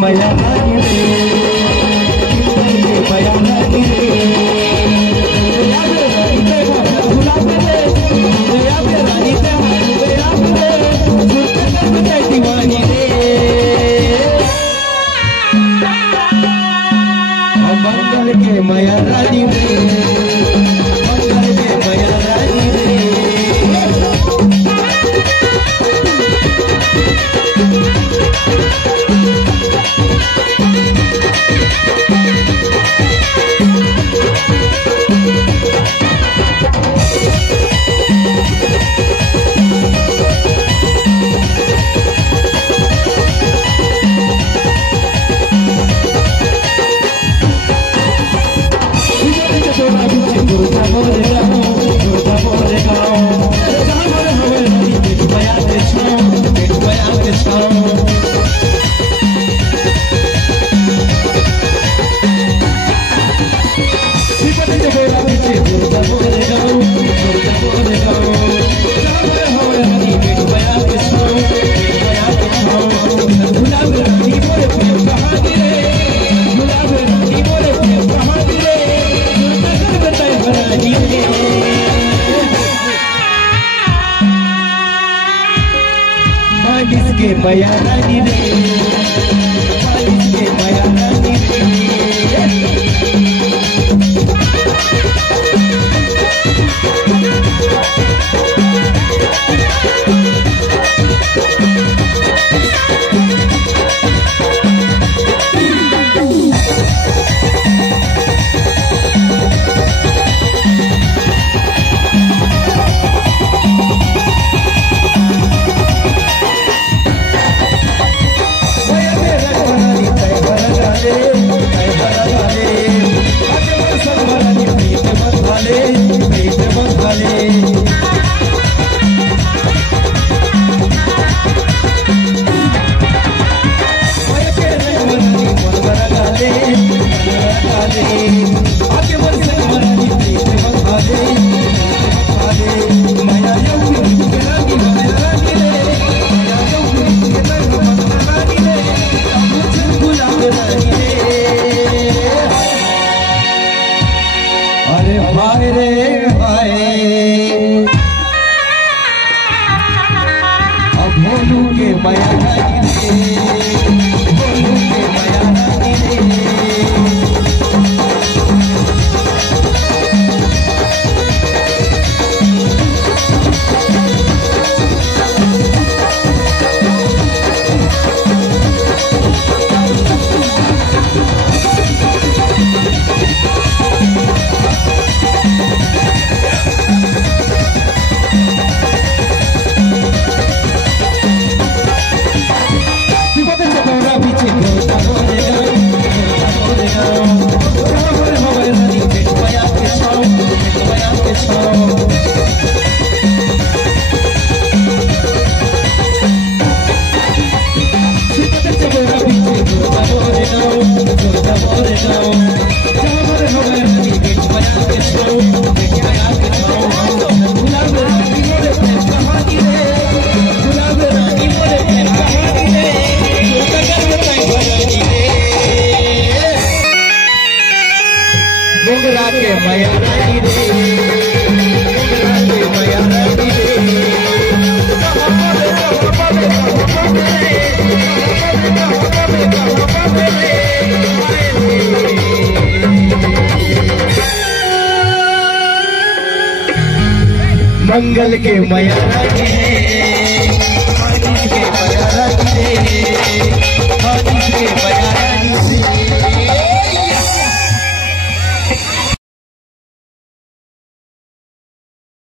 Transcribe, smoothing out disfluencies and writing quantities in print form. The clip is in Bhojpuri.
माया रानी रे, कीर्तन के माया रानी रे, दया पे रानी पे हाथ बुलाते रे, दया पे रानी पे हाथ बुलाते रे, सुनते कर जाए दीवानी रे। मंगल के माया रानी रे, मंगल के माया रानी रे। के माया रानी रे, के माया रानी भाई रे भाई, अब भोलू के माया रानी रे, भोलू के माया रानी रे। मोगरा के माया रानी रे, मोगरा के माया रानी रे। मंगल के माया रानी रे।